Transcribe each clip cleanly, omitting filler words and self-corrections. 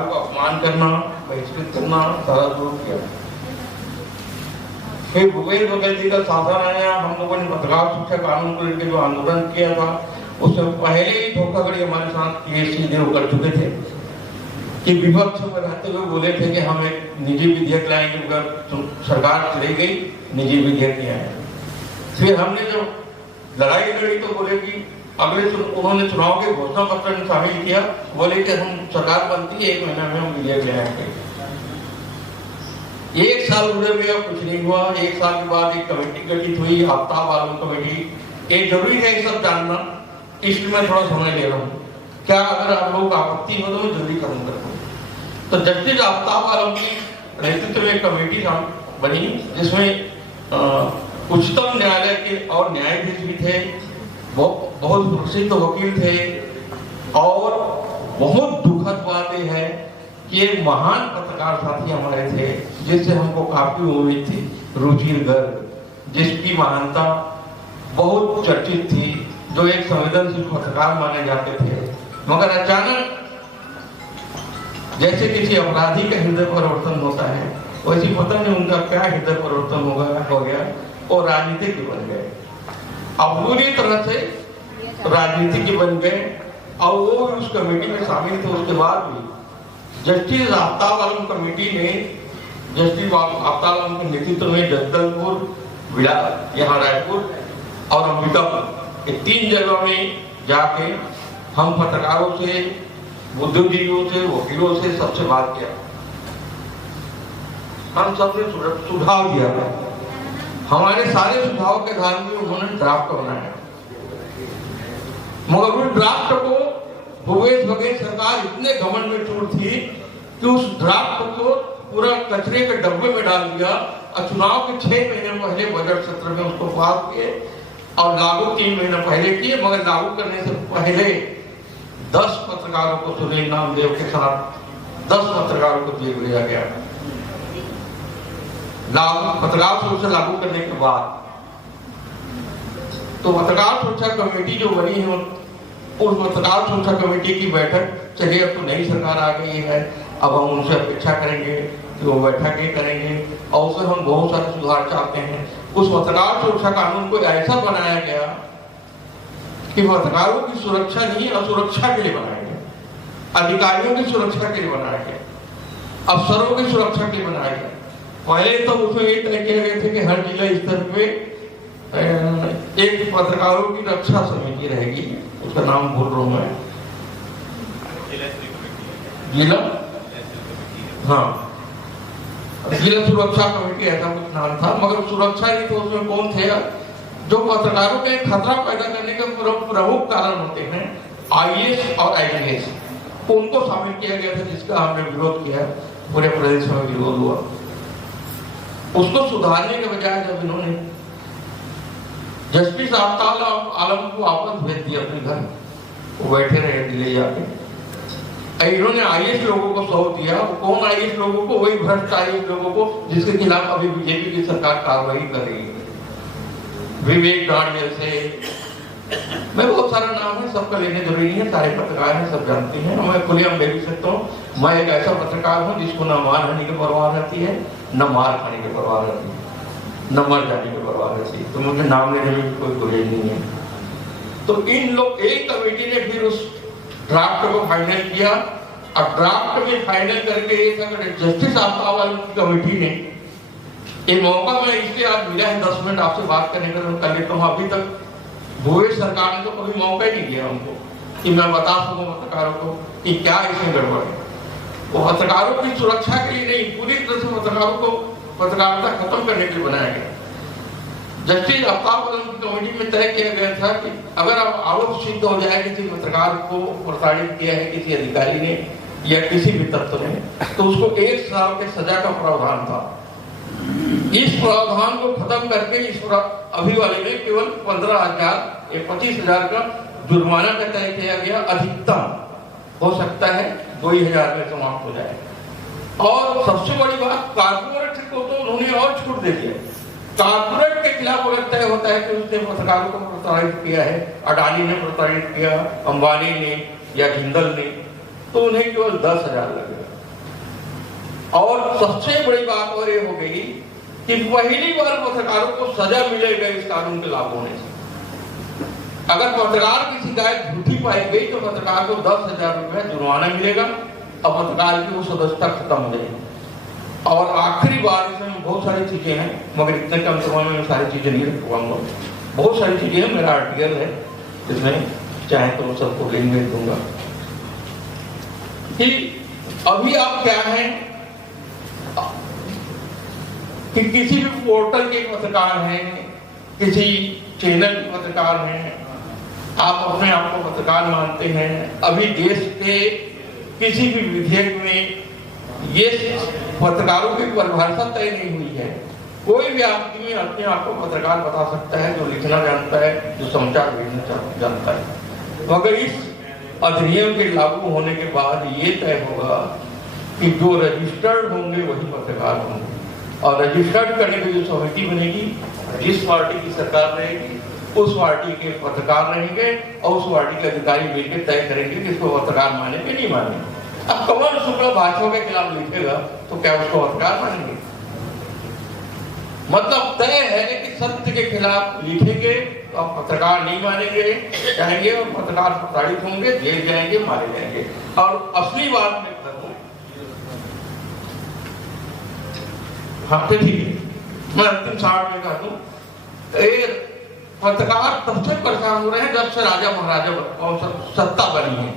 को अपमान करना, बहिष्कृत करना, सारा शुरू किया। फिर भूपेश बघेल जी का शासन आया, हम लोगों ने पत्रकार शिक्षा कानून को लेकर जो आंदोलन किया था, उससे पहले ही धोखाधड़ी हमारे साथ देव कर चुके थे कि विपक्ष में रहते हुए बोले थे कि हम एक निजी विधेयक लाएंगे, मगर सरकार चली गई, निजी विधेयक नहीं आया। फिर हमने जो लड़ाई लड़ी तो बोले कि अगले उन्होंने चुनाव के घोषणा पत्र में शामिल किया, बोले कि हम सरकार बनती है 1 महीना में हम विधेयक ले आएंगे। 1 साल गुजर गया, कुछ नहीं हुआ। 1 साल के बाद एक कमेटी गठित हुई, आफ्ताब आलम कमेटी। एक जरूरी है ये सब जानना, इसलिए मैं थोड़ा समय ले रहा हूँ। क्या अगर आप लोग आपत्ति हो तो मैं जल्दी खत्म कर दूँ। तो जस्टिस आफ्ताब आलम के नेतृत्व में एक कमेटी बनी, जिसमें उच्चतम न्यायालय के और न्यायाधीश भी थे, बहुत प्रसिद्ध वकील थे, और बहुत दुखद बात यह है कि एक महान पत्रकार साथी हमारे थे जिससे हमको काफी उम्मीद थी, रुचिर गर्ग, जिसकी महानता बहुत चर्चित थी, जो एक संवेदनशील पत्रकार माने जाते थे। मगर अचानक जैसे किसी अपराधी का हृदय परिवर्तन होता है, वैसे पता नहीं उनका क्या हृदय परिवर्तन हो गया और राजनीतिक बन गए। अब पूरी तरह से राजनीतिक बन गए, और वो उस कमेटी में शामिल थे। उसके बाद भी जस्टिस आफ्ताब आलम कमेटी ने, जस्टिस आफ्ताब आलम के नेतृत्व में जगदलपुर, यहाँ रायपुर और अंबिकापुर, ये 3 जगह में जाके हम पत्रकारों से, बुद्धिजीवियों से, वकीलों से सबसे बात किया। हम सबसे सुझाव दिया, हमारे सारे सुझाव के आधार में उन्होंने ड्राफ्ट बनाया, मगर उस ड्राफ्ट को भूपेश बघेल सरकार इतने घमंड में चूर थी कि उस ड्राफ्ट को पूरा कचरे के डब्बे में डाल दिया, और चुनाव के 6 महीने पहले बजट सत्र में उसको पास किए और लागू 3 महीने पहले किए। मगर लागू करने से पहले 10 पत्रकारों को, सुनील नामदेव के साथ 10 पत्रकारों को जेल भेजा गया। पत्रकार सुरक्षा लागू करने के बाद तो पत्रकार सुरक्षा कमेटी जो बनी है, उस पत्रकार सुरक्षा कमेटी की बैठक चलिए, अब तो नई सरकार आ गई है, अब हम उनसे अपेक्षा करेंगे कि वो बैठकें करेंगे और उसमें हम बहुत सारे सुधार चाहते हैं। उस पत्रकार सुरक्षा कानून को ऐसा बनाया गया कि पत्रकारों की सुरक्षा नहीं, असुरक्षा के लिए बनाया गया, अधिकारियों की सुरक्षा के लिए बनाया गया, अफसरों की सुरक्षा के लिए बनाया गया। पहले तो उसमें ये तय किया गया था कि हर जिला स्तर पे एक पत्रकारों की रक्षा समिति रहेगी, उसका नाम भूल रहा हूं मैं, जिला, हाँ, जिला सुरक्षा कमेटी ऐसा कुछ नाम था। मगर सुरक्षा नहीं तो उसमें कौन थे जो पत्रकारों के खतरा पैदा करने के प्रमुख कारण होते हैं, IAS और IPS, उनको शामिल किया गया था, जिसका हमने विरोध किया, पूरे प्रदेश में विरोध हुआ। उसको सुधारने के बजाय जब इन्होंने जस्टिस आफ्ताब आलम को वापस भेज दिया अपने घर, वो बैठे रहे दिल्ली जाके, इन्होंने IAS लोगों को सौंप दिया। कौन IAS लोगों को? वही भ्रष्ट IAS लोगों को जिसके खिलाफ अभी बीजेपी की सरकार कार्रवाई कर रही है। विवेक डांड जैसे, मैं बहुत सारा नाम है, सबका लेने जरूरी है, सारे पत्रकार हैं, सब जानते हैं। मैं खुलेआम भी सकता हूँ, मैं एक ऐसा पत्रकार हूँ जिसको न मान हानि की परवाह रहती है, न मार खाने की परवाह रहती है, न मर जाने की परवाह रहती है, तो मुझे नाम लेने में कोई गुरेज नहीं है। तो इन लोग, एक कमेटी ने फिर उस ड्राफ्ट को फाइनल किया, और ड्राफ्ट में फाइनल करके जस्टिस आफ्ताब आलम की कमेटी ने, ये मौका मैं इसलिए आज मिला है 10 मिनट आपसे बात करने का कर लेता हूँ। अभी तक भूपेश सरकार ने तो कभी मौका ही नहीं दिया हमको कि मैं बता सकूं पत्रकारों को कि क्या इसमें गड़बड़ है। वो पत्रकारों की सुरक्षा के लिए नहीं, पूरी तरह से पत्रकारों को पत्रकारिता खत्म करने के लिए बनाया गया। जस्टिस आफ्ताब आलम की कमेटी में तय किया गया था कि अगर अब आरोप सिद्ध हो जाए किसी पत्रकार को प्रताड़ित किया है किसी अधिकारी ने या किसी भी तत्व ने, तो उसको 1 साल के सजा का प्रावधान था। इस प्रावधान को खत्म करके इस अभी वाले में केवल 15,000 या 25,000 का जुर्माना का तय किया गया। अधिकतम हो सकता है 2,000 में समाप्त हो जाए। और सबसे बड़ी बात, कारपोरेट को तो उन्होंने और छूट दे दिया। कारपोरेट के खिलाफ अगर तय होता है कि उसने पत्रकारों को प्रताड़ित किया है, अडानी ने प्रताड़ित किया, अंबानी ने या जिंदल ने, तो उन्हें केवल 10,000 लगेगा। और सबसे बड़ी बात और ये हो गई कि पहली बार पत्रकारों को सजा मिलेगा इस कानून के लागू होने से। अगर पत्रकार की शिकायत झूठी पाई गई तो पत्रकार को 10,000 रुपए जुर्माना मिलेगा और पत्रकार की वो सदस्यता खत्म हो जाएगी। और आखिरी बार इसमें बहुत सारी चीजें हैं, मगर इतने कम समय में मैं सारी चीजें नहीं रख पाऊंगा। बहुत सारी चीजें हैं, मेरा आर्टिकल है इसमें, चाहे तो सबको लिंक भेज दूंगा कि अभी आप क्या है कि किसी भी पोर्टल के पत्रकार हैं, किसी चैनल के पत्रकार हैं, आप अपने आप को पत्रकार मानते हैं, अभी देश के किसी भी विधेयक में ये पत्रकारों की परिभाषा तय नहीं हुई है। कोई भी आदमी अपने आप को पत्रकार बता सकता है जो लिखना जानता है, जो समाचार भेजना जानता है। मगर इस अधिनियम के लागू होने के बाद ये तय होगा कि जो रजिस्टर्ड होंगे वही पत्रकार होंगे, और रजिस्टर्ड करने की जो समिति बनेगी, जिस पार्टी की सरकार रहेगी उस पार्टी के पत्रकार रहेंगे और उस पार्टी के अधिकारी मिलकर तय करेंगे कि इसको पत्रकार मानेंगे नहीं मानेंगे। अब कमल शुक्ला भाजपा के खिलाफ लिखेगा तो क्या उसको पत्रकार मानेंगे? मतलब तय है कि सत्य के खिलाफ लिखेंगे तो आप पत्रकार नहीं मानेंगे, कहेंगे और पत्रकार प्रताड़ित होंगे, जेल जाएंगे, मारे जाएंगे। और असली बात में करूं, हाँ तो ठीक है, मैं अंतिम साठ में कह दूं, पत्रकार तब से परेशान हो रहे हैं जब से राजा महाराजा सत्ता बनी है।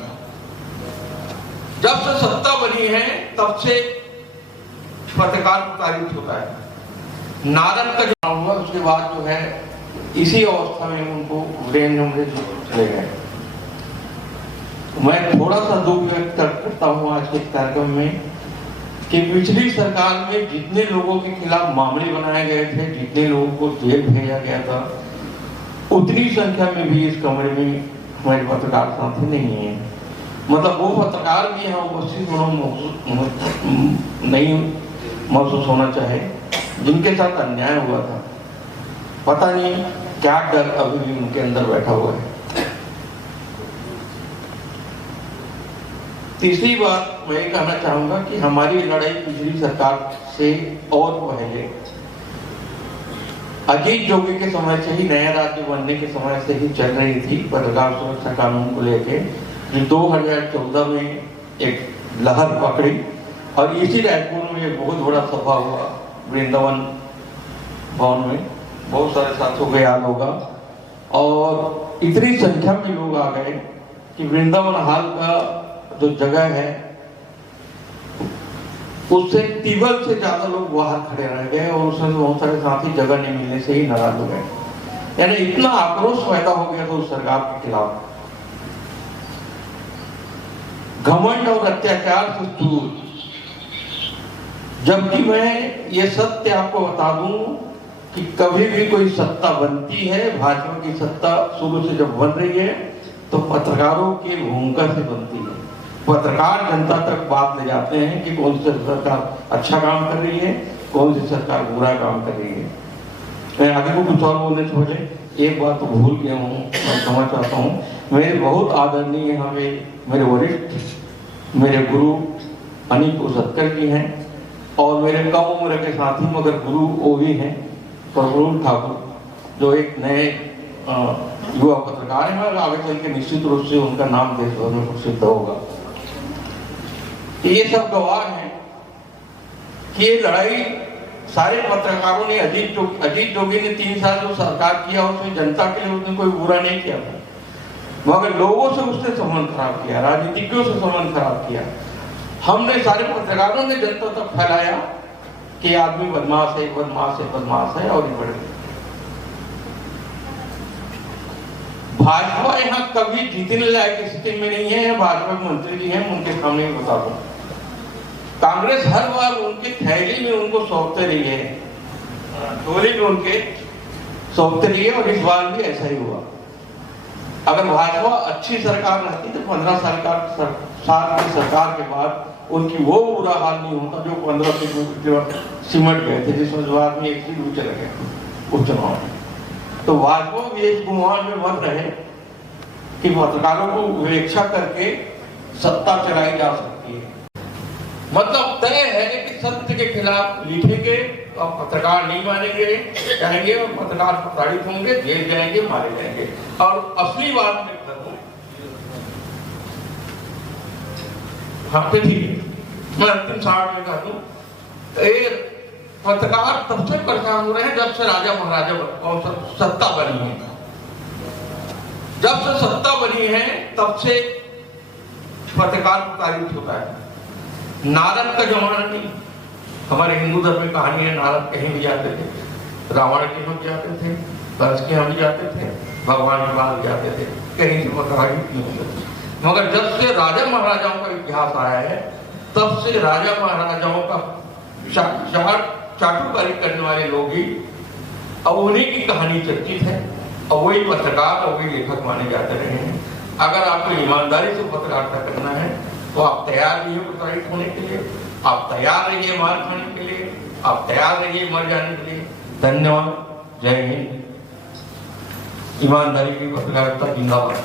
जब से सत्ता बनी है तब से पत्रकार प्रताड़ित होता है। नारद का जन्म हुआ, उसके बाद जो है इसी अवस्था में उनको ब्रेन हेमरेज चले गए। मैं थोड़ा सा दुख व्यक्त करता हूँ आज के कार्यक्रम में कि पिछली सरकार में जितने लोगों के खिलाफ मामले बनाए गए थे, जितने लोगों को जेल भेजा गया था, उतनी संख्या में भी इस कमरे में हमारे पत्रकार साथी नहीं है। मतलब वो पत्रकार भी यहाँ उपस्थित नहीं महसूस होना चाहे जिनके साथ अन्याय हुआ था। पता नहीं क्या डर अभी भी उनके अंदर बैठा हुआ है। तीसरी बात मैं कहना चाहूंगा कि हमारी लड़ाई पिछली सरकार से और पहले अजीत जोगी के समय से ही, नया राज्य बनने के समय से ही चल रही थी पत्रकार सुरक्षा कानून को लेके, जो 2014 में एक लहर पकड़ी और इसी रायपुर में एक बहुत बड़ा सभा हुआ वृंदावन भवन में, बहुत सारे साथियों को याद होगा, और इतनी संख्या में लोग आ गए कि वृंदावन हाल का जो जगह है उससे टेबल से ज्यादा लोग बाहर खड़े रह गए और उसमें बहुत सारे साथी जगह नहीं मिलने से ही नाराज हो गए। यानी इतना आक्रोश पैदा हो गया था उस सरकार के खिलाफ। घमंड और अत्याचार से दूर, जबकि मैं ये सत्य आपको बता दूं कि कभी भी कोई सत्ता बनती है, भाजपा की सत्ता शुरू से जब बन रही है तो पत्रकारों की भूमिका से बनती है। पत्रकार जनता तक बात ले जाते हैं कि कौन सी सरकार अच्छा काम कर रही है, कौन सी सरकार बुरा काम कर रही है। मैं आगे को कुछ और बोलने से पहले एक बात तो भूल गया हूँ, मैं समझ चाहता हूँ। मेरे बहुत आदरणीय यहाँ पे मेरे वरिष्ठ, मेरे गुरु अनिल सत्कर जी हैं और मेरे कम उम्र के साथी मगर गुरु वो भी हैं प्रफुल्ल ठाकुर, जो एक नए युवा पत्रकार हैं और आगे चल के निश्चित रूप से उनका नाम देश भर में प्रसिद्ध होगा। ये सब गवाह हैं कि ये लड़ाई सारे पत्रकारों ने, अजीत जोगी ने 3 साल जो सरकार किया उसमें जनता के लिए उसने कोई बुरा नहीं किया था, मगर लोगों से उसने संबंध खराब किया, राजनीतिज्ञों से संबंध खराब किया। हमने सारे पत्रकारों ने जनता तक फैलाया कि आदमी बदमाश है, बदमाश है, बदमाश है और बढ़ गया। भाजपा यहाँ कभी जीतने लायक स्थिति में नहीं है। भाजपा के मंत्री जी हैं, उनके सामने ही बता दूं, कांग्रेस हर बार उनकी थैली में उनको सौंपते रही है, झोली में उनके सौंपते रही है और इस बार भी ऐसा ही हुआ। अगर भाजपा अच्छी सरकार रहती तो 15 साल की सरकार के बाद उनकी वो बुरा हाल नहीं होता जो 15 से सिमट गए थे, जिसमें बाद में एक सीट भी चले गए उपचुनाव में। तो भाजपा भी इस गुमान में मत रहे कि पत्रकारों को उपेक्षा करके सत्ता चलाई जा सकती है। मतलब तय है कि सत्य के खिलाफ लिखेंगे तो आप पत्रकार नहीं मानेंगे, कहेंगे और पत्रकार प्रताड़ित होंगे, जेल जाएंगे, मारे जाएंगे। और असली बात में करूं, हाँ ठीक है, मैं अंतिम साठ में कह दूं, पत्रकार तब से परेशान हो रहे हैं जब से राजा महाराजा सत्ता बनी है। जब से सत्ता बनी है तब से पत्रकार प्रताड़ित होता है। नारद का जमाना नहीं, हमारे हिंदू धर्म में कहानी है, नारद कहीं भी जाते थे, रावण के यहाँ जाते थे, कंस के यहाँ भी जाते थे, भगवान के पास जाते थे, कहीं से प्रताड़ित नहीं होते थे। मगर जब से राजा महाराजाओं का इतिहास आया है तब से राजा महाराजाओं का चाटुकारी करने वाले लोग ही, अब उन्हीं की कहानी चर्चित है और वही पत्रकार और वही लेखक माने जाते रहे हैं। अगर आपको ईमानदारी से पत्रकारिता करना है तो आप तैयार रहिए प्रताड़ित होने के लिए, आप तैयार रहिए मार खाने के लिए, आप तैयार रहिए मर जाने के लिए। धन्यवाद। जय हिंद। ईमानदारी की पत्रकारिता जिंदाबाद।